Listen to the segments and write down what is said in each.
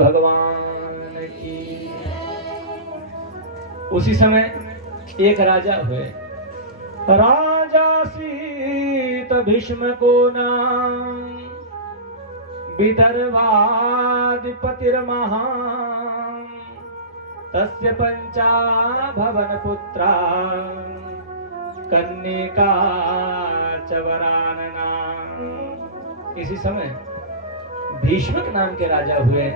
भगवान की। उसी समय एक राजा हुए, राजा सीत भीष्म को नाम, विदर्भाधिपतिर्महान्, तस्य पंचा भवन पुत्रा, कन्यका च वरानना। इसी समय भीष्मक नाम के राजा हुए।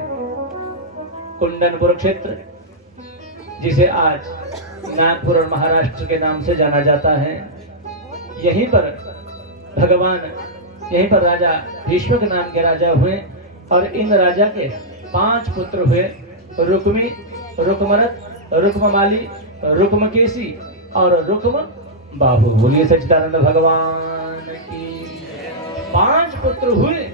कुंडनपुर क्षेत्र, जिसे आज नागपुर और महाराष्ट्र के नाम से जाना जाता है, यहीं पर राजा भीष्मक नाम के राजा हुए। और इन राजा के 5 पुत्र हुए, रुक्मी, रुक्मरथ, रुक्ममाली, रुक्मकेशी और रुक्म बाहु। बोलिए सच्चिदानंद भगवान की। 5 पुत्र हुए।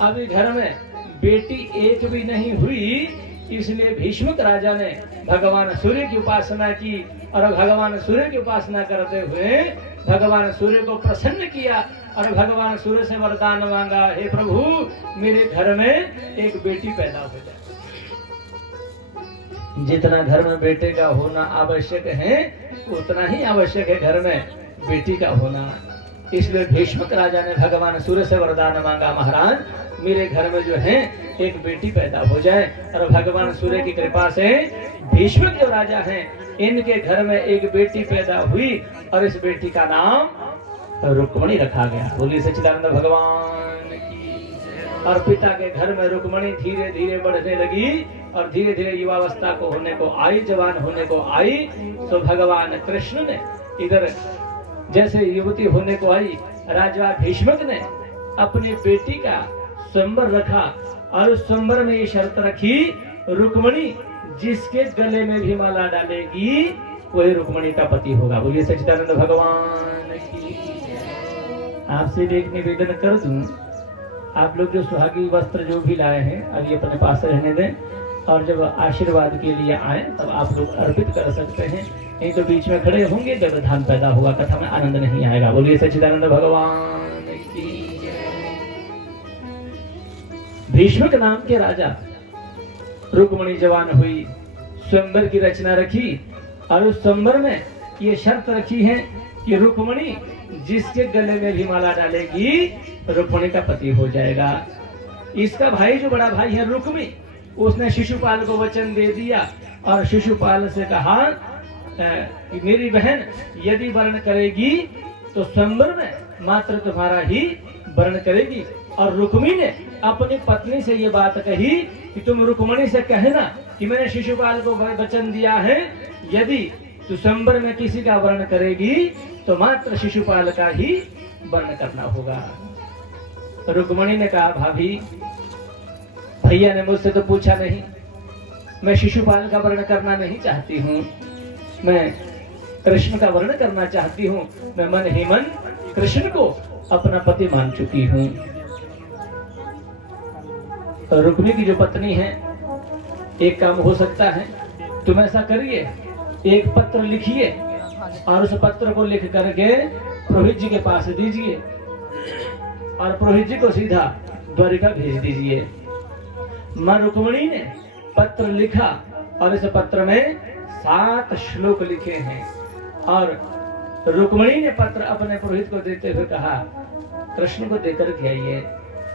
अभी घर में बेटी एक भी नहीं हुई, इसलिए भीष्मक राजा ने भगवान सूर्य की उपासना की और भगवान सूर्य की उपासना करते हुए भगवान सूर्य को प्रसन्न किया और भगवान सूर्य से वरदान मांगा, हे प्रभु मेरे घर में एक बेटी पैदा हो जाए। जितना घर में बेटे का होना आवश्यक है, उतना ही आवश्यक है घर में बेटी का होना। इसलिए भीष्मक राजा ने भगवान सूर्य से वरदान मांगा, महाराज मेरे घर में जो है एक बेटी पैदा हो जाए। और भगवान सूर्य की कृपा से भीष्मक जो राजा हैं, इनके घर में एक बेटी पैदा हुई और इस बेटी का नाम रुक्मणी रखा गया। बोलिए सच्चिदानंद भगवान की। और पिता के घर में रुक्मणी धीरे धीरे बढ़ने लगी और धीरे धीरे युवावस्था को होने को आई, जवान होने को आई। तो भगवान कृष्ण ने इधर जैसे युवती होने को आई, राजा भीष्मक ने अपनी बेटी का स्वयंवर रखा और उस स्वयंवर में ये शर्त रखी, रुक्मणी जिसके गले में भी माला डालेगी वही रुक्मणी का पति होगा। बोलिए सच्चिदानंद भगवान की। आपसे भी एक निवेदन कर दूं, आप लोग जो सुहागी वस्त्र जो भी लाए हैं अभी अपने पास रहने दें, और जब आशीर्वाद के लिए आए तब आप लोग अर्पित कर सकते हैं। नहीं तो बीच में खड़े होंगे, व्यवधान पैदा होगा, कथा में आनंद नहीं आएगा। बोलिए सच्चिदानंद भगवान की। भीष्मक नाम के राजा, रुक्मणी जवान हुई, स्वयंवर की रचना रखी और उस स्वयंवर में ये शर्त रखी है कि रुक्मणी जिसके गले में भी माला डालेगी रुक्मणी का पति हो जाएगा। इसका भाई जो बड़ा भाई है रुक्मी, उसने शिशुपाल को वचन दे दिया और शिशुपाल से कहा कि मेरी बहन यदि वर्ण करेगी तो स्वयंवर में मात्र तुम्हारा ही वर्ण करेगी। और रुक्मी ने अपनी पत्नी से ये बात कही कि तुम रुक्मणी से कहना कि मैंने शिशुपाल को वचन दिया है, यदि तू स्वयंवर में किसी का वर्ण करेगी तो मात्र शिशुपाल का ही वर्ण करना होगा। रुक्मणी ने कहा, भाभी भैया ने मुझसे तो पूछा नहीं, मैं शिशुपाल का वर्ण करना नहीं चाहती हूँ, मैं कृष्ण का वर्ण करना चाहती हूँ। मैं मन ही मन कृष्ण को अपना पति मान चुकी हूँ। रुक्मी की जो पत्नी है, एक काम हो सकता है, तुम ऐसा करिए, एक पत्र लिखिए और उस पत्र को लिख करके पुरोहित जी के पास दीजिए और पुरोहित जी को सीधा द्वारिका भेज दीजिए। मां रुक्मणी ने पत्र लिखा और इस पत्र में 7 श्लोक लिखे हैं और रुक्मणी ने पत्र अपने पुरोहित को देते हुए कहा, कृष्ण को देकर के आइए।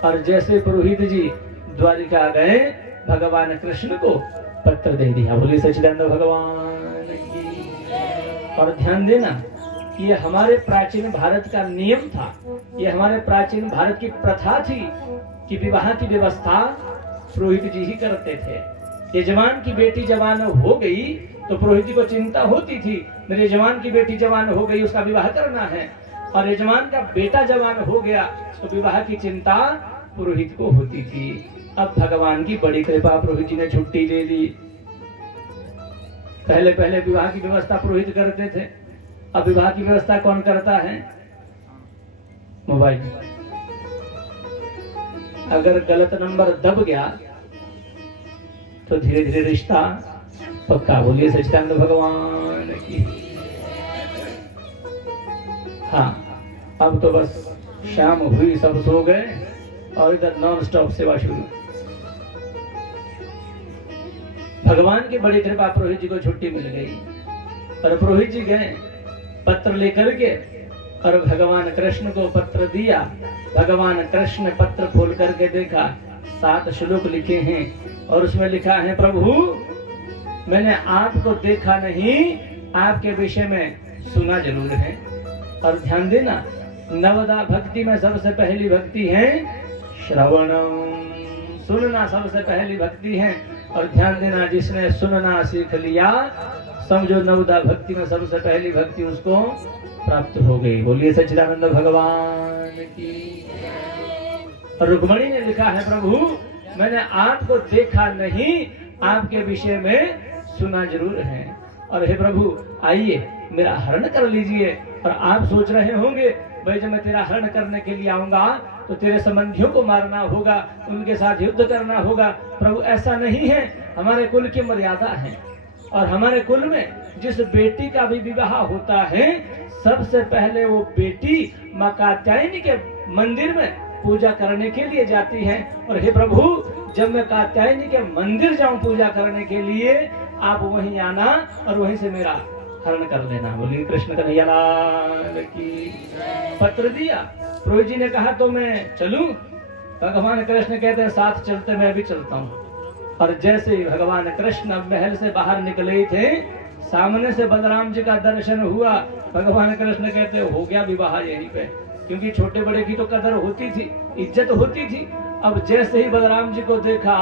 और जैसे पुरोहित जी द्वारिका गए, भगवान कृष्ण को पत्र दे दिया। बोलिए सच्चिदानंद भगवान की। और ध्यान देना, ये हमारे प्राचीन भारत का नियम था, ये हमारे प्राचीन भारत की प्रथा थी कि विवाह की व्यवस्था पुरोहित जी ही करते थे। यजमान की बेटी जवान हो गई तो पुरोहित जी को चिंता होती थी, मेरे यजमान की बेटी जवान हो गई, उसका विवाह करना है। और यजमान का बेटा जवान हो गया तो विवाह की चिंता पुरोहित को होती थी। अब भगवान की बड़ी कृपा, पुरोहित जी ने छुट्टी दे दी। पहले पहले विवाह की व्यवस्था पुरोहित करते थे, अब विवाह की व्यवस्था कौन करता है? मोबाइल। अगर गलत नंबर दब गया तो धीरे धीरे रिश्ता पक्का। बोलिए सच्चिदानंद भगवान की। हाँ, अब तो बस शाम हुई, सब सो गए और इधर नॉन स्टॉप सेवा शुरू। भगवान की बड़ी कृपा, पुरोहित जी को छुट्टी मिल गई और पुरोहित जी गए पत्र लेकर के और भगवान कृष्ण को पत्र दिया। भगवान कृष्ण ने पत्र खोल करके देखा, 7 श्लोक लिखे हैं और उसमें लिखा है, प्रभु मैंने आपको देखा नहीं, आपके विषय में सुना जरूर है। और ध्यान देना, नवदा भक्ति में सबसे पहली भक्ति है श्रवणम, सुनना सबसे पहली भक्ति है। और ध्यान देना, जिसने सुनना सीख लिया, समझो नवदा भक्ति में सबसे पहली भक्ति उसको प्राप्त हो गई। बोलिए सच्चिदानंद भगवान की। और रुक्मणी ने लिखा है, प्रभु मैंने आपको देखा नहीं, आपके विषय में सुना जरूर है। और हे प्रभु आइए मेरा हरण कर लीजिए। और आप सोच रहे होंगे, भाई जब मैं तेरा हरण करने के लिए आऊंगा तो तेरे संबंधियों को मारना होगा, उनके साथ युद्ध करना होगा। प्रभु ऐसा नहीं है, हमारे कुल की मर्यादा है और हमारे कुल में जिस बेटी का भी विवाह होता है, सबसे पहले वो बेटी मां कात्यायनी के मंदिर में पूजा करने के लिए जाती है। और हे प्रभु जब मैं कात्यायनी के मंदिर जाऊं पूजा करने के लिए, आप वहीं आना और वहीं से मेरा हरण कर लेना। बोलिए कृष्ण कन्हैया लाल की। पत्र दिया, पुरोहित जी ने कहा तो मैं चलूं? भगवान कृष्ण कहते हैं, साथ चलते मैं भी चलता हूं। और जैसे ही भगवान कृष्ण महल से बाहर निकले थे, सामने से बलराम जी का दर्शन हुआ। भगवान कृष्ण कहते हो गया विवाह यहीं पे, क्योंकि छोटे बड़े की तो कदर होती थी, इज्जत होती थी। अब जैसे ही बलराम जी को देखा,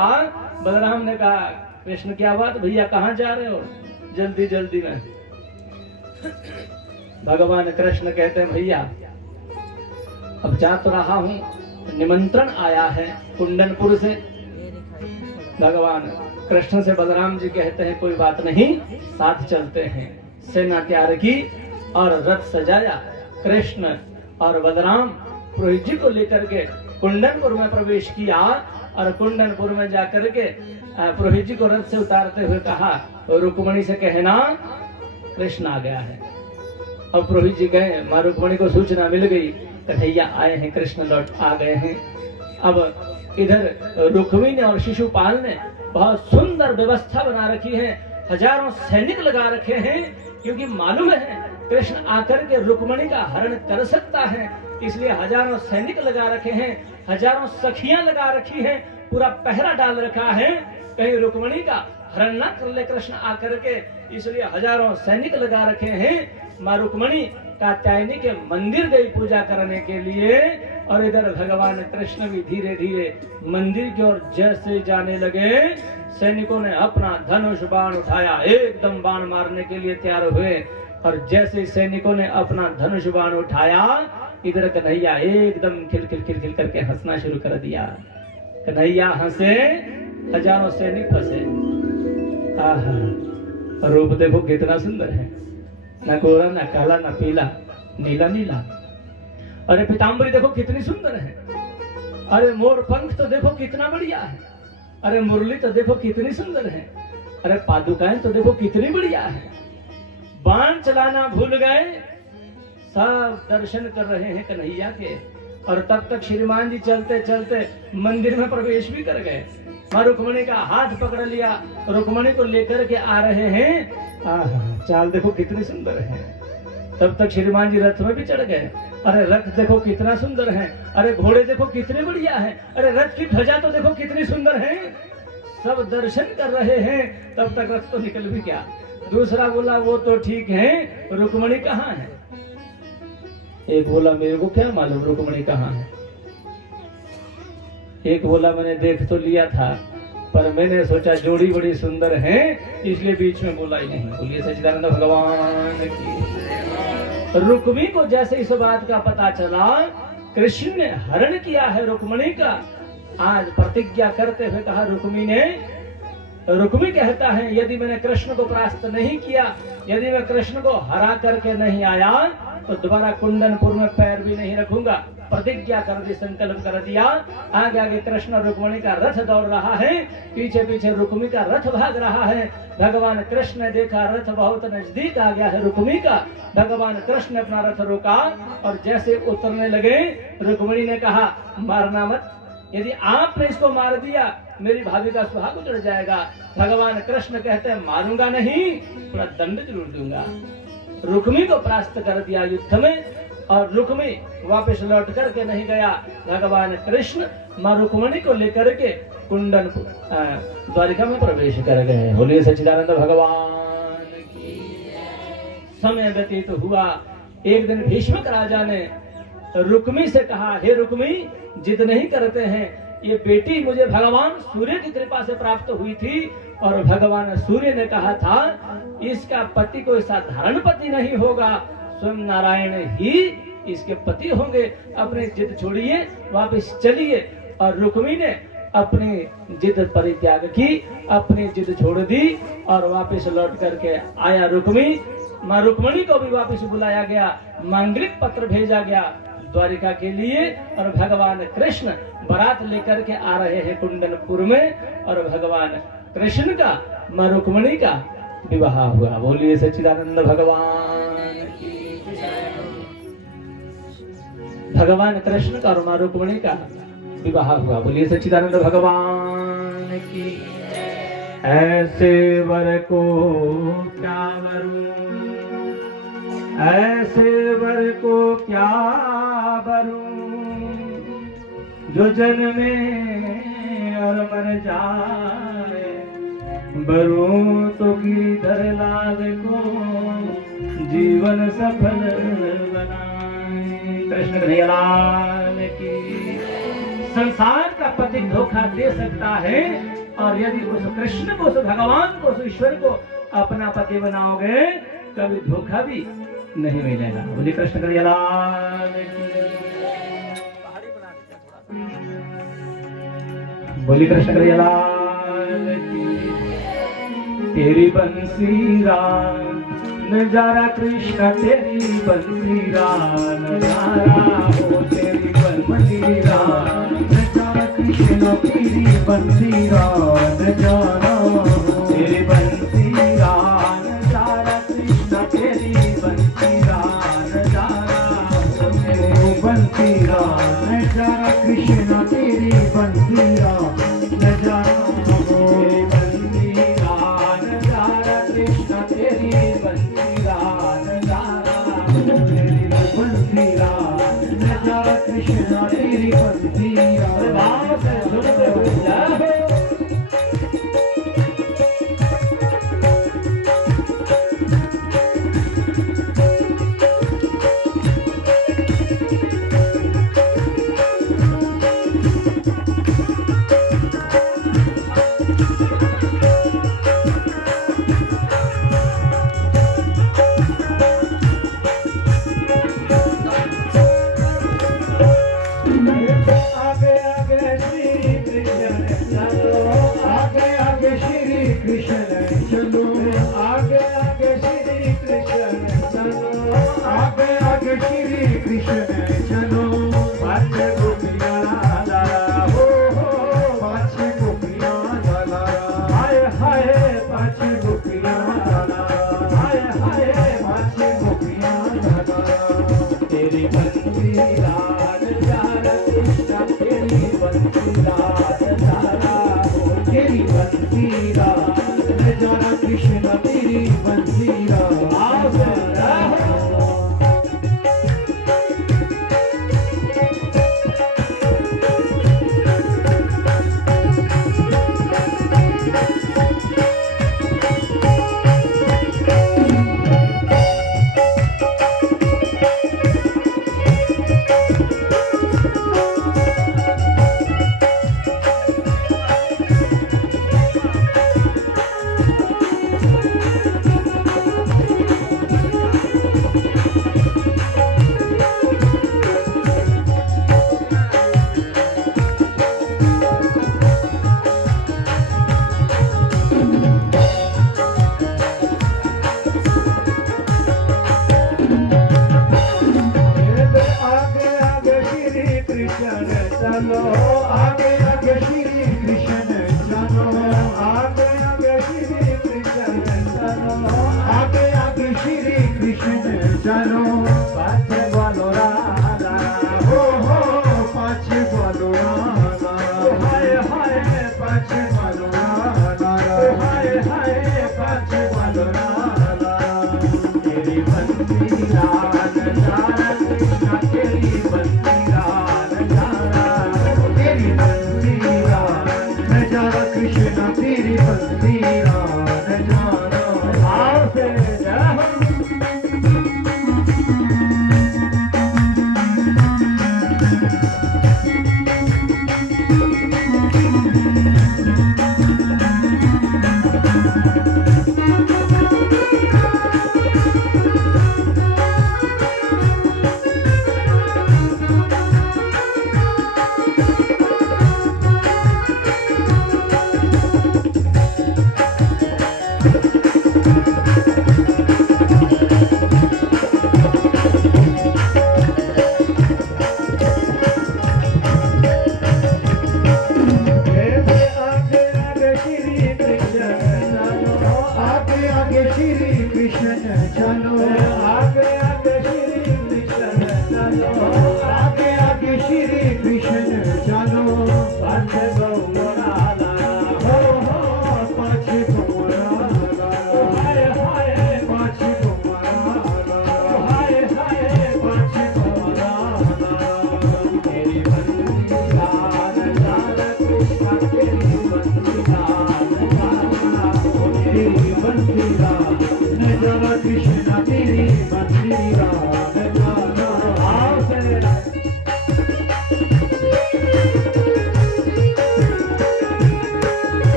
बलराम ने कहा, कृष्ण क्या बात भैया, कहाँ जा रहे हो जल्दी जल्दी में? भगवान कृष्ण कहते हैं, भैया अब जा तो रहा हूं, निमंत्रण आया है कुंडनपुर से। भगवान कृष्ण से बलराम जी कहते हैं, कोई बात नहीं, साथ चलते हैं। सेना तैयार की और रथ सजाया। कृष्ण और बलराम पुरोहित जी को लेकर के कुंडनपुर में प्रवेश किया। और कुंडनपुर में जाकर के पुरोहित जी को रथ से उतारते हुए कहा, रुक्मणी से कहना कृष्ण आ गया है। अब पुरोहित जी गए, मां रुक्मणी को सूचना मिल गई, कन्हैया आए हैं, कृष्ण लौट आ गए हैं। अब इधर रुक्मी ने और शिशुपाल ने बहुत सुंदर व्यवस्था बना रखी है, हजारों सैनिक लगा रखे हैं, क्योंकि मालूम है कृष्ण आकर के रुक्मणी का हरण कर सकता है, इसलिए हजारों सैनिक लगा रखे हैं, हजारों सखियां लगा रखी हैं, पूरा पहरा डाल रखा है, कहीं रुक्मणी का हरण न कर ले कृष्ण आकर के, इसलिए हजारों सैनिक लगा रखे हैं। मां रुक्मणी कात्यायनी के मंदिर गई पूजा करने के लिए। और इधर भगवान कृष्ण भी धीरे धीरे मंदिर की ओर जैसे जाने लगे, सैनिकों ने अपना धनुष बाण उठाया, एकदम बाण मारने के लिए तैयार हुए। और जैसे सैनिकों ने अपना धनुष बाण उठाया, इधर कन्हैया एकदम खिल खिल खिल खिल करके हंसना शुरू कर दिया। कन्हैया हंसे, हजारों सैनिक फंसे। आहा, रूप देखो कितना सुंदर है, ना गोरा ना काला ना पीला, नीला नीला। अरे पीताम्बरी देखो कितनी सुंदर है, अरे मोर पंख तो देखो कितना बढ़िया है, अरे मुरली तो देखो कितनी सुंदर है, अरे पादुकाएं तो देखो कितनी बढ़िया है। बाण चलाना भूल गए, सब दर्शन कर रहे हैं कन्हैया के। और तब तक श्रीमान जी चलते चलते मंदिर में प्रवेश भी कर गए। मां रुक्मणी का हाथ पकड़ लिया, रुक्मणी को लेकर के आ रहे हैं। आहा, चाल देखो कितनी सुंदर है। तब तक श्रीमान जी रथ में भी चढ़ गए। अरे रथ देखो कितना सुंदर है, अरे घोड़े देखो कितने बढ़िया है, अरे रथ की ध्वजा तो देखो कितनी सुंदर है। सब दर्शन कर रहे हैं, तब तक रथ तो निकल भी गया। दूसरा बोला वो तो ठीक है, रुक्मणी कहाँ है? एक बोला मेरे को क्या मालूम रुक्मणी कहाँ है। एक बोला मैंने देख तो लिया था, पर मैंने सोचा जोड़ी बड़ी सुंदर है, इसलिए बीच में बोला ही नहीं। बोलिए सच्चिदानंद भगवान की। रुक्मी को जैसे इस बात का पता चला, कृष्ण ने हरण किया है रुक्मणी का, आज प्रतिज्ञा करते हुए कहा रुक्मी कहता है, यदि मैंने कृष्ण को परास्त नहीं किया, यदि मैं कृष्ण को हरा करके नहीं आया, तो दोबारा कुंडनपुर में पैर भी नहीं रखूंगा। प्रतिज्ञा कर दी, संकल्प कर दिया। आगे आगे कृष्ण और रुक्मणी का रथ दौड़ रहा है, पीछे पीछे रुक्मी का रथ भाग रहा है। भगवान कृष्ण ने देखा रथ बहुत नजदीक आ गया है रुक्मी का। भगवान कृष्ण ने अपना रथ रोका और जैसे उतरने लगे, रुक्मणी ने कहा मारना मत, यदि आपने इसको मार दिया मेरी भाभी का सुहाग उजड़ जाएगा। भगवान कृष्ण कहते हैं मारूंगा नहीं, थोड़ा दंड जरूर दूंगा। रुक्मी को परास्त कर दिया युद्ध में, और रुक्मी वापस लौट करके नहीं गया। भगवान कृष्ण मां रुक्मणी को लेकर के कुंडन द्वारिका में प्रवेश कर गए। बोलिए सच्चिदानंद भगवान की। समय व्यतीत हुआ। एक दिन भीष्मक राजा ने रुक्मी से कहा, हे रुक्मी, जिद नहीं करते हैं, ये बेटी मुझे भगवान सूर्य की कृपा से प्राप्त हुई थी, और भगवान सूर्य ने कहा था इसका पति कोई साधारण पति नहीं होगा, स्वयं नारायण ही इसके पति होंगे। अपनी जिद छोड़िए, वापस चलिए। और रुक्मी ने अपनी जिद परित्याग की, अपनी जिद छोड़ दी और वापस लौट करके आया रुक्मी। मां रुक्मणी को भी वापस बुलाया गया, मांगलिक पत्र भेजा गया द्वारिका के लिए, और भगवान कृष्ण बारात लेकर के आ रहे हैं कुंडनपुर में, और भगवान कृष्ण का मां रुक्मणी का विवाह हुआ। बोलिए सच्चिदानंद भगवान की। भगवान कृष्ण का और मां रुक्मणी का विवाह हुआ। बोलिए सच्चिदानंद भगवान की। ऐसे वर को क्या वरूं, ऐसे वर को क्या वरूं, जो जन्मे और मर जाए, वरूं तो गिरधर लाल को जीवन सफल बनाए। कृष्ण कन्हैया लाल की। संसार का पति धोखा दे सकता है, और यदि उस कृष्ण को, उस भगवान को, उस ईश्वर को अपना पति बनाओगे, कभी धोखा भी नहीं मिलेगा। बोलिए कृष्ण कन्हैया लाल की। बोलिए कृष्ण कन्हैया लाल की। तेरी बंसी रान नजारा कृष्ण, तेरी बंसी रान नजारा हो, तेरी बंसी रान नजारा कृष्ण, तेरी बंसी रान नजारा हो, तेरी बंसी रान नजारा कृष्ण, तेरी बंसी रान नजारा हो, तेरी बंसी रान नजारा कृष्ण, तेरी बंसी रान नजारा हो, तेरी बंसी रान नजारा कृष्ण, तेरी बंसी रान नजारा हो, तेरी बंसी रान नजारा कृष्ण, तेरी बंसी रान। भाव से सुनते हुए जाओ। कृष्ण तेरी बंसी रान। तेरी मंदिरा न जाना। भाव से जय हो।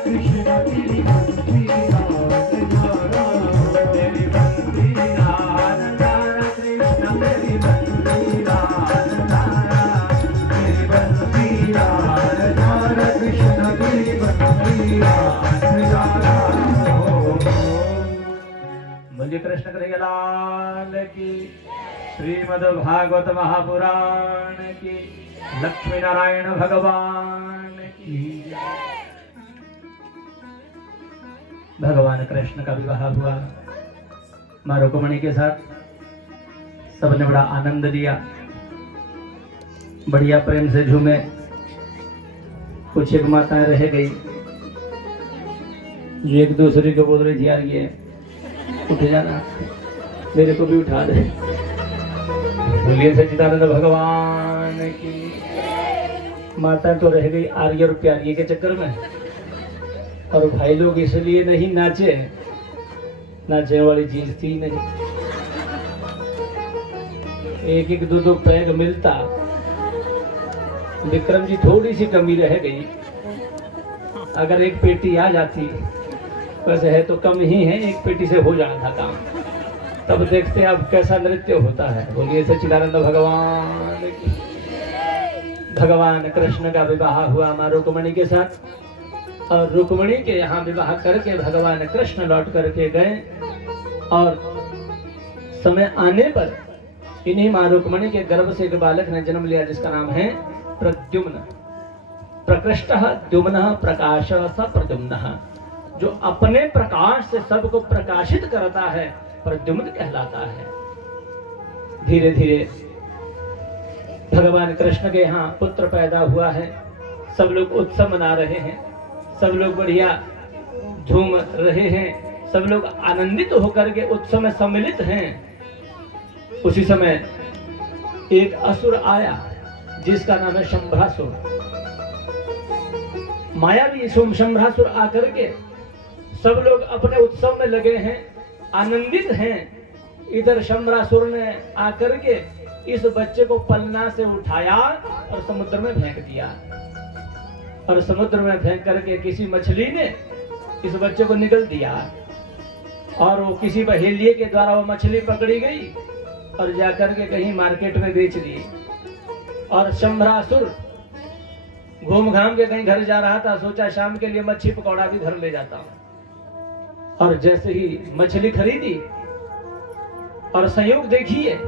कृष्ण तेरी मंदिरा न जाना। भाव से कृष्ण तेरी मंदिरा न जाना। बोलिए कृष्ण कन्हैया लाल की। श्रीमद् भागवत महापुराण की। लक्ष्मी नारायण भगवान की। भगवान कृष्ण का विवाह हुआ मां रुक्मिणी के साथ। सबने बड़ा आनंद लिया, बढ़िया प्रेम से झूमे। कुछ एक माताएं रह गई, जो एक दूसरे को बोल रही थी, यार ये उठ जाना, मेरे को भी उठा दे। बोलिए सच्चिदानंद भगवान की। माता तो रह गई आर्य और प्यारिये के चक्कर में, और भाई लोग इसलिए नहीं नाचे, नाचने वाली चीज थी नहीं। एक एक दो दो पैग मिलता, विक्रम जी थोड़ी सी कमी रह गई। अगर एक पेटी आ जाती, वैसे है तो कम ही है, एक पेटी से हो जाना था काम। तब देखते अब कैसा नृत्य होता है। बोलिए सच्चिदानंद भगवान की। भगवान कृष्ण का विवाह हुआ मां रुक्मिणी के साथ, और रुक्मिणी के यहाँ विवाह करके भगवान कृष्ण लौट करके गए। और समय आने पर इन्हीं मां रुक्मिणी के गर्भ से एक बालक ने जन्म लिया, जिसका नाम है प्रद्युम्न। प्रकृष्टः द्युम्नः प्रकाश स प्रद्युम्नः। जो अपने प्रकाश से सबको प्रकाशित करता है, प्रद्युम्न कहलाता है। धीरे धीरे भगवान कृष्ण के यहाँ पुत्र पैदा हुआ है। सब लोग उत्सव मना रहे हैं, सब लोग बढ़िया झूम रहे हैं, सब लोग आनंदित होकर के उत्सव में सम्मिलित हैं। उसी समय एक असुर आया जिसका नाम है शंभरासुर। मायावी शंभरासुर आकर के सब लोग अपने उत्सव में लगे हैं, आनंदित हैं। इधर शंभरासुर ने आकर के इस बच्चे को पलना से उठाया और समुद्र में फेंक दिया। और समुद्र में फेंक करके किसी मछली ने इस बच्चे को निगल दिया और वो किसी बहेलिये के द्वारा वो मछली पकड़ी गई और जाकर के कहीं मार्केट में बेच दी। और शंभरासुर घूम घाम के कहीं घर जा रहा था, सोचा शाम के लिए मच्छी पकौड़ा भी घर ले जाता हूं। और जैसे ही मछली खरीदी और संयोग देखिए,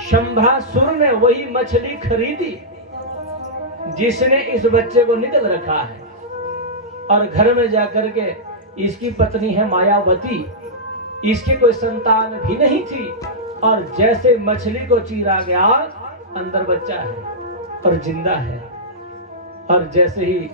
शंभरासुर ने वही मछली खरीदी जिसने इस बच्चे को निगल रखा है। और घर में जाकर के इसकी पत्नी है मायावती, इसकी कोई संतान भी नहीं थी। और जैसे मछली को चीरा गया, अंदर बच्चा है और जिंदा है। और जैसे ही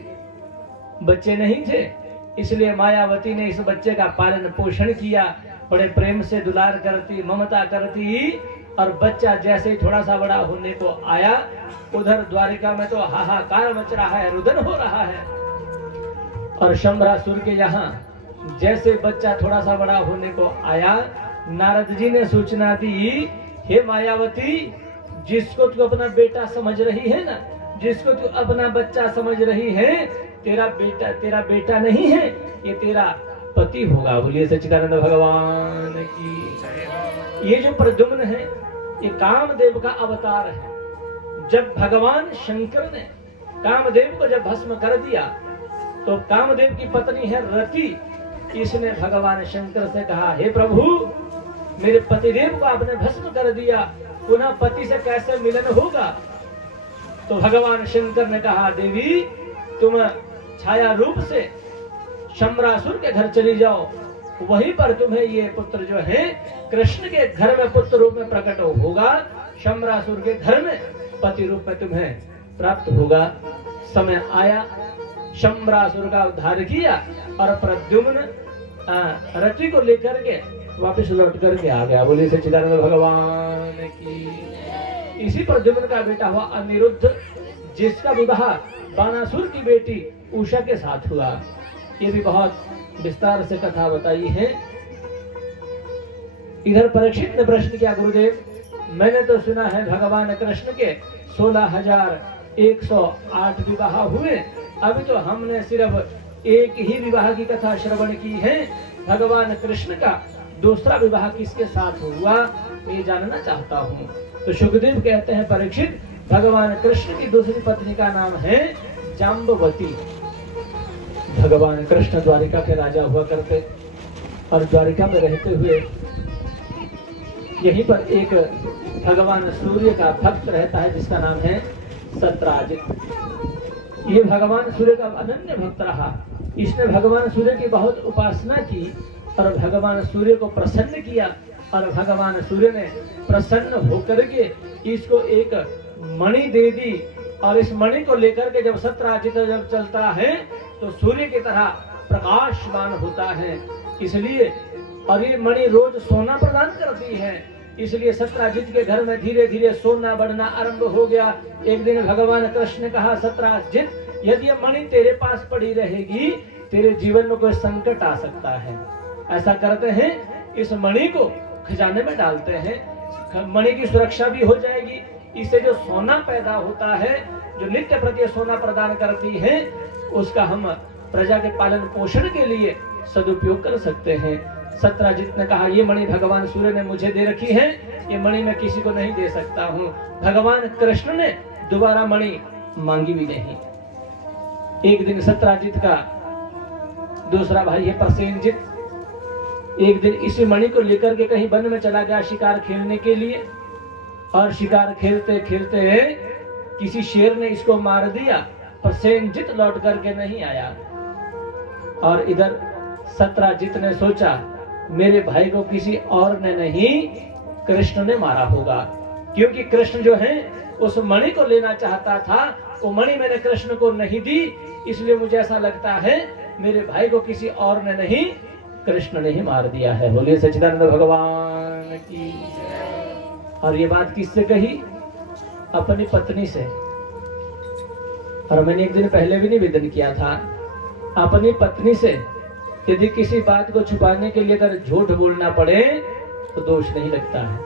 बच्चे नहीं थे, इसलिए मायावती ने इस बच्चे का पालन पोषण किया, बड़े प्रेम से दुलार करती, ममता करती। और बच्चा जैसे ही थोड़ा सा बड़ा होने को आया, उधर द्वारिका में तो हाहाकार मच रहा है, रुदन हो रहा है। और शंभरासुर के यहाँ जैसे बच्चा थोड़ा सा बड़ा होने को आया, नारद जी ने सूचना दी, हे मायावती, जिसको तू अपना बेटा समझ रही है ना, जिसको तू अपना बच्चा समझ रही है, तेरा बेटा नहीं है, ये तेरा पति होगा। बोलिए सच्चिदानंद भगवान की। ये जो प्रद्युम्न है, ये कामदेव का अवतार है। जब भगवान शंकर ने कामदेव को जब भस्म कर दिया, तो कामदेव की पत्नी है रति, इसने भगवान शंकर से कहा, हे प्रभु, मेरे पतिदेव को आपने भस्म कर दिया, पुनः पति से कैसे मिलन होगा? तो भगवान शंकर ने कहा, देवी, तुम छाया रूप से शंभरासुर के घर चली जाओ, वहीं पर तुम्हें ये पुत्र जो है कृष्ण के घर में पुत्र रूप में प्रकट होगा, शंभरासुर के घर में पति रूप में तुम्हें प्राप्त होगा। समय आया, शंभरासुर का उद्धार किया और प्रद्युम्न रति को लेकर के वापस लौट करके आ गया। बोले सच्चिदानंद भगवान की। इसी प्रद्युम्न का बेटा हुआ अनिरुद्ध, जिसका विवाह बानासुर की बेटी उषा के साथ हुआ। ये भी बहुत विस्तार से कथा बताई है। इधर परीक्षित ने प्रश्न किया, गुरुदेव, मैंने तो सुना है भगवान कृष्ण के 16,108 विवाह हुए, अभी तो हमने सिर्फ एक ही विवाह की कथा श्रवण की है। भगवान कृष्ण का दूसरा विवाह किसके साथ हुआ, ये जानना चाहता हूँ। तो सुखदेव कहते हैं, परीक्षित, भगवान कृष्ण की दूसरी पत्नी का नाम है जाम्बवती। भगवान कृष्ण द्वारिका के राजा हुआ करते और द्वारिका में रहते हुए यहीं पर एक भगवान सूर्य का भक्त रहता है जिसका नाम है सत्राजित। ये भगवान सूर्य का अनन्य भक्त रहा। इसने भगवान सूर्य की बहुत उपासना की और भगवान सूर्य को प्रसन्न किया। और भगवान सूर्य ने प्रसन्न होकर के इसको एक मणि दे दी। और इस मणि को लेकर के जब सत्राजित जब चलता है तो सूर्य की तरह प्रकाशमान होता है, इसलिए। और ये मणि रोज सोना प्रदान करती है, इसलिए सत्राजित के घर में धीरे धीरे सोना बढ़ना आरंभ हो गया। एक दिन भगवान कृष्ण ने कहा, सत्राजित, यदि ये मणि तेरे पास पड़ी रहेगी, तेरे जीवन में कोई संकट आ सकता है। ऐसा करते हैं, इस मणि को खजाने में डालते हैं, मणि की सुरक्षा भी हो जाएगी। इससे जो सोना पैदा होता है, जो नित्य प्रति सोना प्रदान करती है, उसका हम प्रजा के पालन पोषण के लिए सदुपयोग कर सकते हैं। सत्राजित ने कहा, ये मणि भगवान सूर्य ने मुझे दे रखी है, ये मणि मैं किसी को नहीं दे सकता हूँ। भगवान कृष्ण ने दोबारा मणि मांगी भी नहीं। एक दिन सत्राजित का दूसरा भाई है प्रसेनजित, एक दिन इसी मणि को लेकर के कहीं वन में चला गया शिकार खेलने के लिए। और शिकार खेलते खेलते किसी शेर ने इसको मार दिया। प्रसेनजित लौट करके नहीं आया। और इधर सत्राजित ने सोचा, मेरे भाई को किसी और ने नहीं, कृष्ण ने मारा होगा, क्योंकि कृष्ण जो है उस मणि को लेना चाहता था। वो मणि मैंने कृष्ण को नहीं दी, इसलिए मुझे ऐसा लगता है मेरे भाई को किसी और ने नहीं कृष्ण ने ही मार दिया है। बोलिए सच्चिदानंद भगवान की। और ये बात किससे कही? अपनी पत्नी से। और मैंने एक दिन पहले भी निवेदन किया था, अपनी पत्नी से यदि किसी बात को छुपाने के लिए अगर झूठ बोलना पड़े तो दोष नहीं लगता है।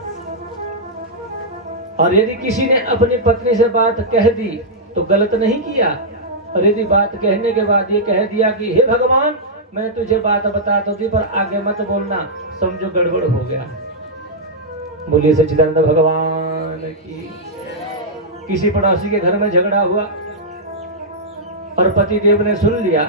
और यदि किसी ने अपनी पत्नी से बात कह दी तो गलत नहीं किया। और यदि बात कहने के बाद ये कह दिया कि हे भगवान मैं तुझे बात बता तो दी पर आगे मत बोलना, समझो गड़बड़ हो गया। बोलिए सच्चिदानंद भगवान की। किसी पड़ोसी के घर में झगड़ा हुआ और पति देव ने सुन लिया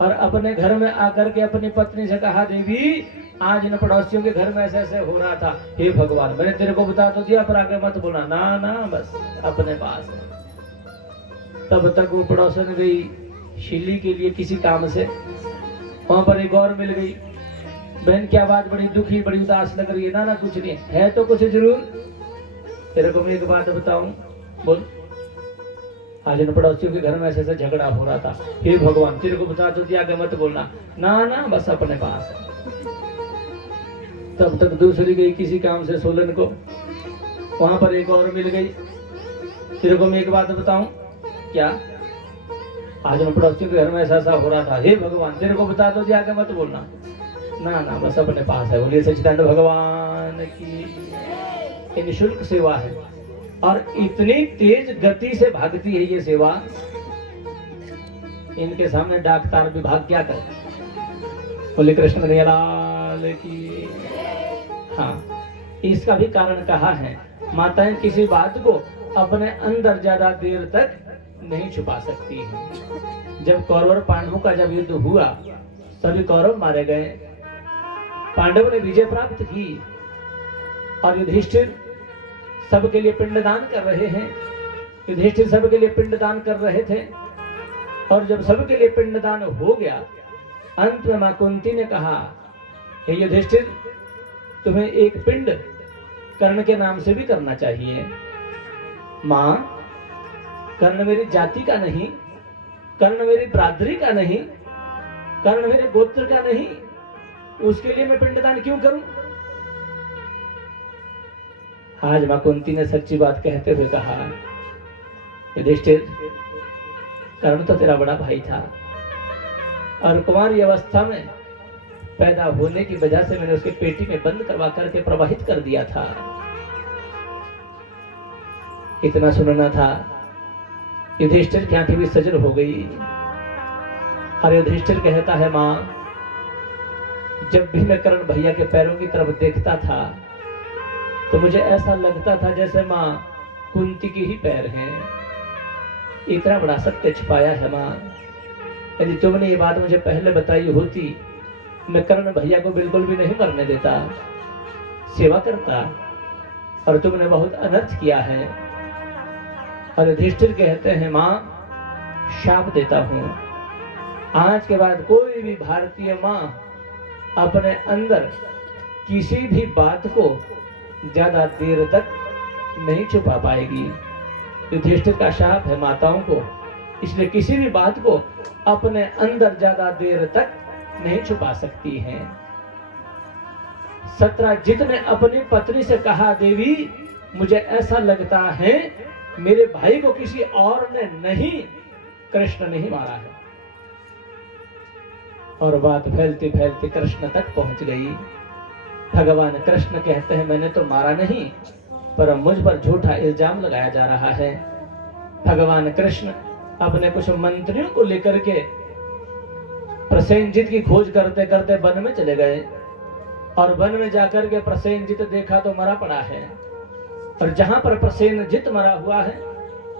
और अपने घर में आकर के अपनी पत्नी से कहा, देवी आज इन पड़ोसियों के घर में ऐसे ऐसे हो रहा था, हे भगवान मैंने तेरे को बता तो दिया पर आगे मत बोलना। ना ना बस अपने पास है। तब तक वो पड़ोसन गई शिली के लिए किसी काम से, वहां पर एक और मिल गई। बहन क्या बात, बड़ी दुखी बड़ी उदास लग रही है। ना ना कुछ नहीं है, तो कुछ जरूर। तेरे को मैं एक बात बताऊं, बोल। आज इन पड़ोसियों के घर में ऐसे ऐसे झगड़ा हो रहा था, हे भगवान तेरे को बता तो दिया आगे मत बोलना। ना ना बस अपने पास है। तब तक दूसरी गई किसी काम से सोलन को, वहां पर एक और मिल गई। तेरे को मैं एक बात बताऊं, क्या? आज इन पड़ोसियों के घर में ऐसा ऐसा हो रहा था, हे भगवान तेरे को बता तो दिया आगे मत बोलना। ना ना बस अपने पास है। बोलिए सच्चिदानंद भगवान की। ये निःशुल्क सेवा है और इतनी तेज गति से भागती है ये सेवा, इनके सामने डाकतार विभाग क्या करे। बोले कृष्ण कन्हैया लाल की। हाँ, इसका भी कारण कहा है, माताएं किसी बात को अपने अंदर ज्यादा देर तक नहीं छुपा सकती है। जब कौरव और पांडवों का जब युद्ध हुआ, सभी कौरव मारे गए, पांडवों ने विजय प्राप्त की और युधिष्ठिर सबके लिए पिंडदान कर रहे हैं। युधिष्ठिर सबके लिए पिंडदान कर रहे थे और जब सबके लिए पिंडदान हो गया, अंत में मां कुंती ने कहा, हे युधिष्ठिर तुम्हें एक पिंड कर्ण के नाम से भी करना चाहिए। मां, कर्ण मेरी जाति का नहीं, कर्ण मेरी बरादरी का नहीं, कर्ण मेरे गोत्र का नहीं, उसके लिए मैं पिंडदान क्यों करूं? आज मां कुंती ने सच्ची बात कहते हुए कहा, युधिष्ठिर कर्ण तो तेरा बड़ा भाई था और कुमारी अवस्था में पैदा होने की वजह से मैंने उसके पेटी में बंद करवा करके प्रवाहित कर दिया था। इतना सुनना था। युधिष्ठिर की आंखें भी सजल हो गई और युधिष्ठिर कहता है, मां जब भी मैं कर्ण भैया के पैरों की तरफ देखता था तो मुझे ऐसा लगता था जैसे मां कुंती के ही पैर हैं। इतना बड़ा सत्य छिपाया है मां। यदि तुमने ये बात मुझे पहले बताई होती, मैं कर्ण भैया को बिल्कुल भी नहीं मरने देता, सेवा करता, और तुमने बहुत अनर्थ किया है। और युधिष्ठिर कहते हैं, मां शाप देता हूं, आज के बाद कोई भी भारतीय मां अपने अंदर किसी भी बात को ज्यादा देर तक नहीं छुपा पाएगी। युधिष्ठिर का शाप है माताओं को, इसलिए किसी भी बात को अपने अंदर ज्यादा देर तक नहीं छुपा सकती हैं। सत्यजित ने अपनी पत्नी से कहा, देवी मुझे ऐसा लगता है मेरे भाई को किसी और ने नहीं, कृष्ण ने ही मारा है। और बात फैलते फैलते कृष्ण तक पहुंच गई। भगवान कृष्ण कहते हैं, मैंने तो मारा नहीं, पर मुझ पर झूठा इल्जाम लगाया जा रहा है। भगवान कृष्ण अपने कुछ मंत्रियों को लेकर के प्रसेनजित की खोज करते करते वन में चले गए और वन में जाकर के प्रसेनजित देखा तो मरा पड़ा है। और जहां पर प्रसेनजित मरा हुआ है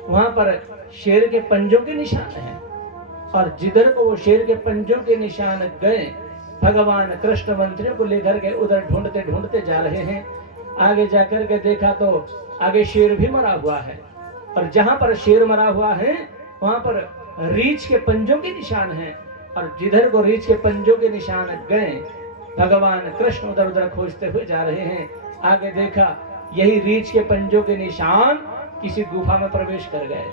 वहां पर शेर के पंजों के निशान हैं। और जिधर को वो शेर के पंजों के निशान गए, भगवान कृष्ण मंत्रियों को लेकर के उधर ढूंढते ढूंढते जा रहे हैं। आगे जाकर के देखा तो आगे शेर भी मरा हुआ है और जहां पर शेर मरा हुआ है वहां पर रीछ के पंजों के निशान हैं। और जिधर को रीछ के पंजों के निशान गए, भगवान कृष्ण उधर उधर खोजते हुए जा रहे हैं। आगे देखा यही रीछ के पंजों के निशान किसी गुफा में प्रवेश कर गए।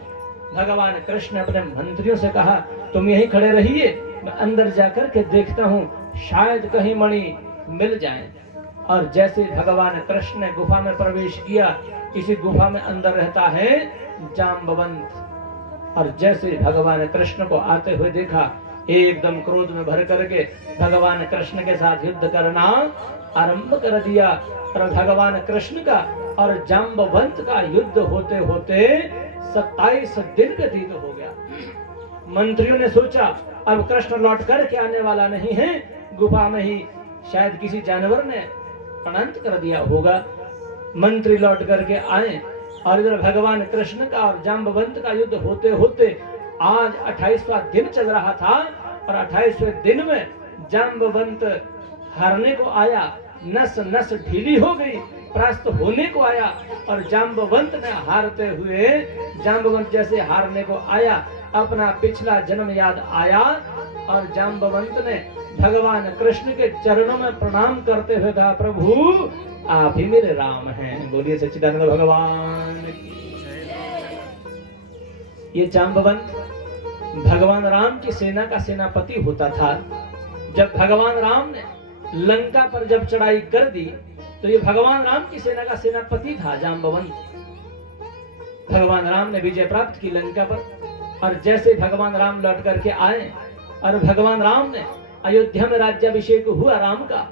भगवान कृष्ण अपने मंत्रियों से कहा, तुम यहीं खड़े रहिए, मैं अंदर जाकर के देखता हूँ, शायद कहीं मणि मिल जाए। और जैसे भगवान कृष्ण ने गुफा में प्रवेश किया, इसी गुफा में अंदर रहता है जाम्बवंत। और जैसे भगवान कृष्ण को आते हुए देखा, एकदम क्रोध में भर करके भगवान कृष्ण के साथ युद्ध करना आरंभ कर दिया। और भगवान कृष्ण का और जाम्बवंत का युद्ध होते होते 27 दिन व्यतीत हो गया। मंत्रियों ने सोचा अब कृष्ण लौट कर के आने वाला नहीं है, गुफा में ही शायद किसी जानवर ने अनंत कर दिया होगा। मंत्री लौट करके आए और इधर भगवान कृष्ण का और जाम्बवंत का युद्ध होते होते आज 28वां दिन चल रहा था। और 28वें दिन में जाम्बवंत हारने को आया, नस नस ढीली हो गई, परास्त होने को आया। और जाम्बवंत ने हारते हुए, जाम्बवंत जैसे हारने को आया, अपना पिछला जन्म याद आया और जाम्बवंत ने भगवान कृष्ण के चरणों में प्रणाम करते हुए कहा, प्रभु आप ही मेरे राम हैं। बोलिए सच्चिदानंद भगवान की। ये जाम्बवंत भगवान राम की सेना का सेनापति होता था। जब भगवान राम ने लंका पर जब चढ़ाई कर दी तो ये भगवान राम की सेना का सेनापति था जाम्बवंत। भगवान राम ने विजय प्राप्त की लंका पर। और जैसे भगवान राम लौट करके आए और भगवान राम ने अयोध्या में राज्याभिषेक हुआ राम का,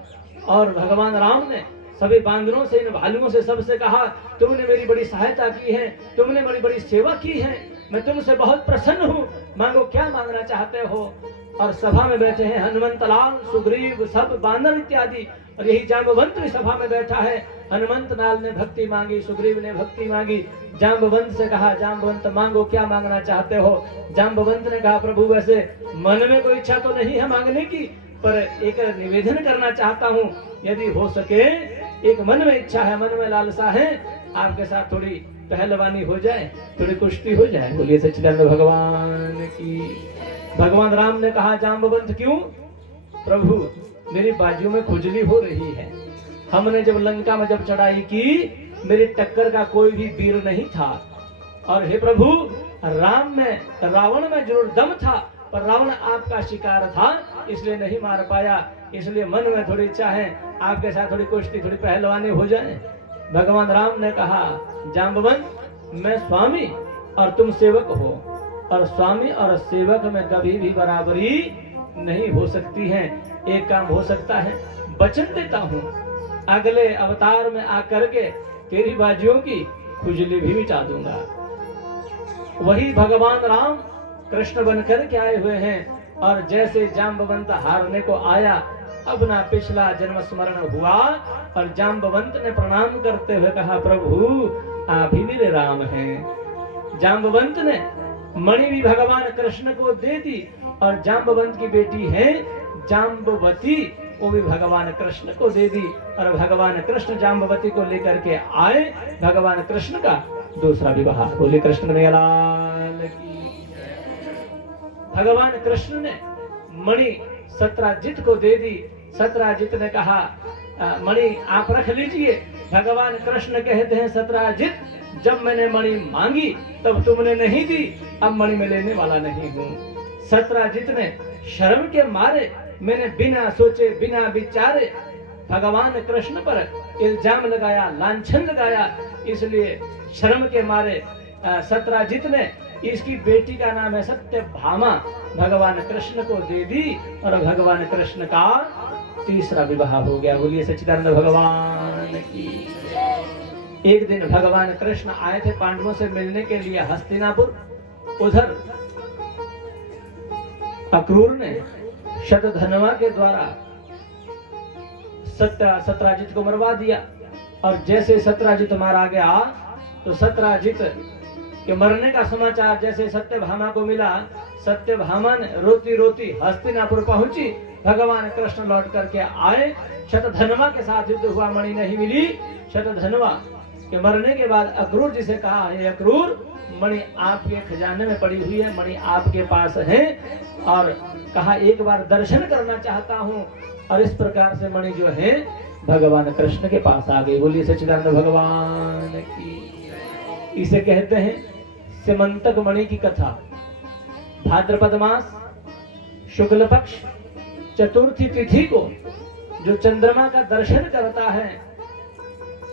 और भगवान राम ने सभी बांदरों से, इन भालुओं से, सबसे कहा, तुमने मेरी बड़ी सहायता की है, तुमने मेरी बड़ी सेवा की है, मैं तुमसे बहुत प्रसन्न हूँ, मांगो क्या मांगना चाहते हो। और सभा में बैठे हैं हनुमंत लाल, सुग्रीव, सब बानर इत्यादि, और यही जाम्बवंत भी सभा में बैठा है। हनुमंत लाल ने भक्ति मांगी, सुग्रीव ने भक्ति मांगी। जाम्बवंत से कहा, जाम्बवंत मांगो क्या मांगना चाहते हो। जाम्बवंत ने कहा, प्रभु वैसे मन में कोई इच्छा तो नहीं है मांगने की, पर एक निवेदन करना चाहता हूँ, यदि हो सके, एक मन में इच्छा है, मन में लालसा है, आपके साथ थोड़ी पहलवानी हो जाए, थोड़ी कुश्ती हो जाए। बोलिए सच्चिदानंद भगवान की। भगवान राम ने कहा, जाम्बवंत क्यों? प्रभु मेरी बाजू में खुजली हो रही है, हमने जब लंका में जब चढ़ाई की, मेरी टक्कर का कोई भी वीर नहीं था। और हे प्रभु, राम में, रावण में जरूर दम था, पर रावण आपका शिकार था, इसलिए नहीं मार पाया, इसलिए मन में थोड़ी इच्छा है, आपके साथ थोड़ी कुश्ती, थोड़ी पहलवानी हो जाए। भगवान राम ने कहा, जाम्बवंत मैं स्वामी और तुम सेवक हो, और स्वामी और सेवक में कभी भी बराबरी नहीं हो सकती है। एक काम हो सकता है, वचन देता हूँ, अगले अवतार में आकर के तेरी बाजुओं की खुजली भी मिटा दूंगा। वही भगवान राम कृष्ण बनकर के आए हुए हैं। और जैसे जाम्बवंत हारने को आया, अपना पिछला जन्म स्मरण हुआ और जाम्बवंत ने प्रणाम करते हुए कहा, प्रभु आप ही मेरे राम हैं। जाम्बवंत ने मणि भी भगवान कृष्ण को दे दी, और जाम्बवंत की बेटी है जाम्बवती, वो भी भगवान कृष्ण को दे दी। और भगवान कृष्ण जाम्बवती को लेकर के आए, भगवान कृष्ण का दूसरा विवाह। बोले कृष्ण कन्हैयालाल की। भगवान कृष्ण ने मणि सत्राजित को दे दी। सत्राजित ने कहा, मणि आप रख लीजिए। भगवान कृष्ण कहते हैं, सत्राजित जब मैंने मणि मांगी तब तुमने नहीं दी, अब मणि में लेने वाला नहीं हूँ। सत्राजित ने शर्म के मारे, मैंने बिना सोचे बिना विचारे भगवान कृष्ण पर इल्जाम लगाया, लांछन लगाया, इसलिए शर्म के मारे सत्राजित ने, इसकी बेटी का नाम है सत्यभामा, भगवान कृष्ण को दे दी, और भगवान कृष्ण का तीसरा विवाह हो गया। बोलिए सच्चिदानंद भगवान की। एक दिन भगवान कृष्ण आए थे पांडवों से मिलने के लिए हस्तिनापुर। उधर अक्रूर ने शतधनवा के द्वारा सत्राजित को मरवा दिया। और जैसे सत्राजित मारा गया तो सत्राजित के मरने का समाचार जैसे सत्यभामा को मिला, सत्यभामा ने रोती रोती हस्तिनापुर पहुंची। भगवान कृष्ण लौट करके आए, शतधनवा के साथ युद्ध हुआ, मणि नहीं मिली। शतधनवा के मरने के बाद अक्रूर जी से कहा, हे अक्रूर, मणि आपके खजाने में पड़ी हुई है, मणि आपके पास है, और कहा एक बार दर्शन करना चाहता हूँ। और इस प्रकार से मणि जो है भगवान कृष्ण के पास आ गई। बोलिए सच्चिदानंद भगवान की। इसे कहते हैं सिमंतक मणि की कथा। भाद्रपद मास शुक्ल पक्ष चतुर्थी तिथि को जो चंद्रमा का दर्शन करता है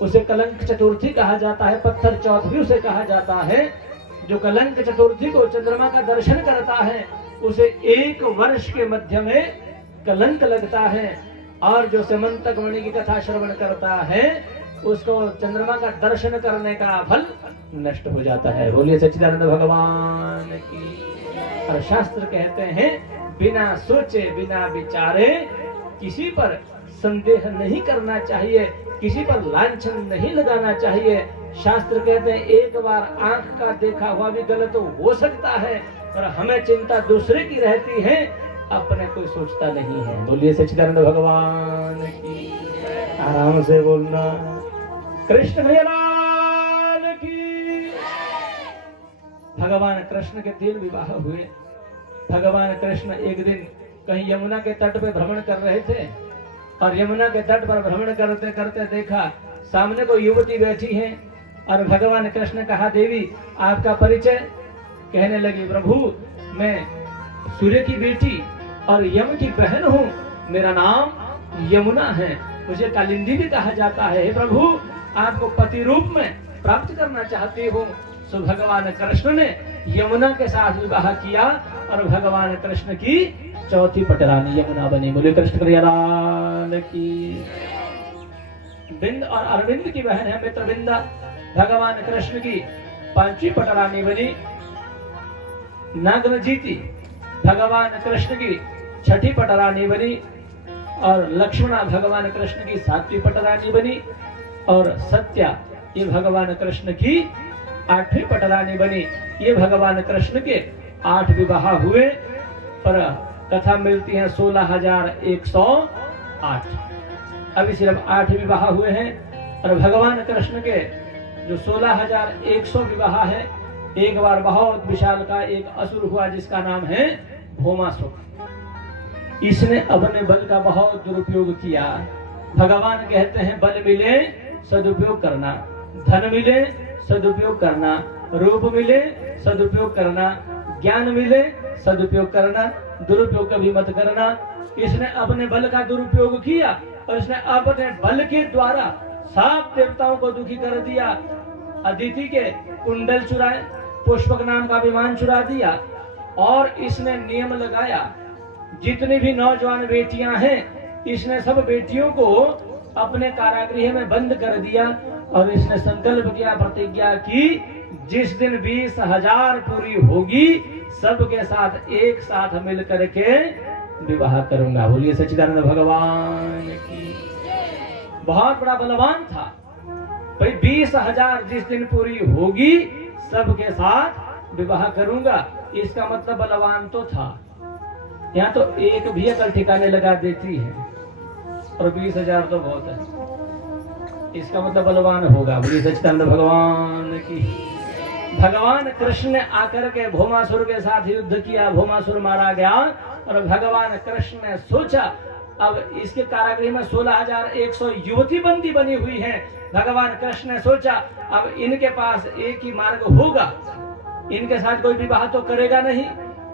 उसे कलंक चतुर्थी कहा जाता है। पत्थर चौथ भी उसे कहा जाता है। जो कलंक चतुर्थी को चंद्रमा का दर्शन करता है उसे 1 वर्ष के मध्य में कलंक लगता है। और जो समंतक मणि की कथा श्रवण करता है उसको चंद्रमा का दर्शन करने का फल नष्ट हो जाता है। बोलिए सच्चिदानंद भगवान की। और शास्त्र कहते हैं बिना सोचे बिना विचारे किसी पर संदेह नहीं करना चाहिए, किसी पर लांछन नहीं लगाना चाहिए। शास्त्र कहते हैं एक बार आंख का देखा हुआ भी गलत हो सकता है, पर हमें चिंता दूसरे की रहती है, अपने कोई सोचता नहीं है। बोलिए सच्चिदानंद भगवान की। आराम से बोलना। कृष्ण भगवान की। भगवान कृष्ण के 3 विवाह हुए। भगवान कृष्ण एक दिन कहीं यमुना के तट पे भ्रमण कर रहे थे और यमुना के तट पर भ्रमण करते करते देखा सामने कोई युवती बैठी है और भगवान कृष्ण ने कहा देवी आपका परिचय। कहने लगी प्रभु मैं सूर्य की बेटी और यम की बहन हूँ, मेरा नाम यमुना है, मुझे कालिंदी भी कहा जाता है। हे प्रभु आपको पति रूप में प्राप्त करना चाहती हूँ। सो भगवान कृष्ण ने यमुना के साथ विवाह किया और भगवान कृष्ण की चौथी पटरानी यमुना बनी। बोले कृष्ण कन्हैया की। बिंद और अरविंद की बहन है मित्रविंदा, भगवान कृष्ण की 5वीं पटरानी बनी। नागनजीति भगवान कृष्ण की 6ठी पटरानी बनी और लक्ष्मणा भगवान कृष्ण की 7वीं पटरानी बनी और सत्या ये भगवान कृष्ण की 8वीं पटरानी बनी। ये भगवान कृष्ण के 8 विवाह हुए, पर कथा मिलती है 16,108। अभी सिर्फ 8 विवाह हुए हैं और भगवान कृष्ण के जो 16,100 विवाह है, एक बार बहुत विशाल का एक असुर हुआ जिसका नाम है भौमासुर। इसने अपने बल का बहुत दुरुपयोग किया। भगवान कहते हैं बल मिले सदुपयोग करना, धन मिले सदुपयोग करना, रूप मिले सदुपयोग करना, ज्ञान मिले सदुपयोग करना, दुरुपयोग कभी मत करना। इसने अपने बल का दुरुपयोग किया और इसने अपने बल के द्वारा 7 देवताओं को दुखी कर दिया। अदिति के कुंडल चुराए, पुष्पक नाम का विमान चुरा दिया और इसने नियम लगाया जितनी भी नौजवान बेटियां हैं इसने सब बेटियों को अपने कारागृह में बंद कर दिया और इसने संकल्प किया, प्रतिज्ञा की जिस दिन 20,000 पूरी होगी सबके साथ एक साथ मिल करके विवाह करूंगा। बोलिए सच्चिदानंद भगवान की। बहुत बड़ा बलवान था भाई, 20,000 जिस दिन पूरी होगी सबके साथ विवाह करूंगा। इसका मतलब बलवान तो था। यहाँ तो एक भी अकल ठिकाने लगा देती है और 20,000 तो बहुत है, इसका मतलब बलवान होगा। बोलिए सच्चिदानंद भगवान की। भगवान कृष्ण ने आकर के भौमासुर के साथ युद्ध किया, भौमासुर मारा गया और भगवान कृष्ण ने सोचा अब इसके कारागृह में 16,100 युवती बंदी बनी हुई हैं। भगवान कृष्ण ने सोचा अब इनके पास एक ही मार्ग होगा, इनके साथ कोई विवाह तो करेगा नहीं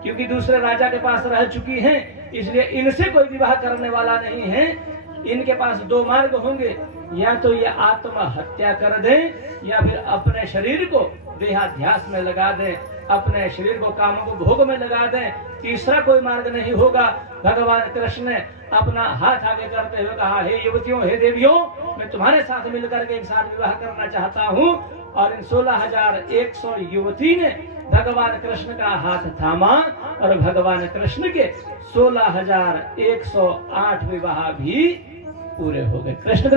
क्योंकि दूसरे राजा के पास रह चुकी हैं, इसलिए इनसे कोई विवाह करने वाला नहीं है। इनके पास 2 मार्ग होंगे, या तो ये आत्महत्या कर दें या फिर अपने शरीर को देहाध्यास में लगा दें, अपने शरीर को कामभोग में लगा दें। तीसरा कोई मार्ग नहीं होगा। भगवान कृष्ण ने अपना हाथ आगे करते हुए कहा, हे युवतियों, हे देवियों, मैं तुम्हारे साथ मिलकर के एक साथ विवाह करना चाहता हूँ। और इन 16,100 युवती ने भगवान कृष्ण का हाथ थामा और भगवान कृष्ण के 16,108 विवाह भी पूरे हो गए। कृष्ण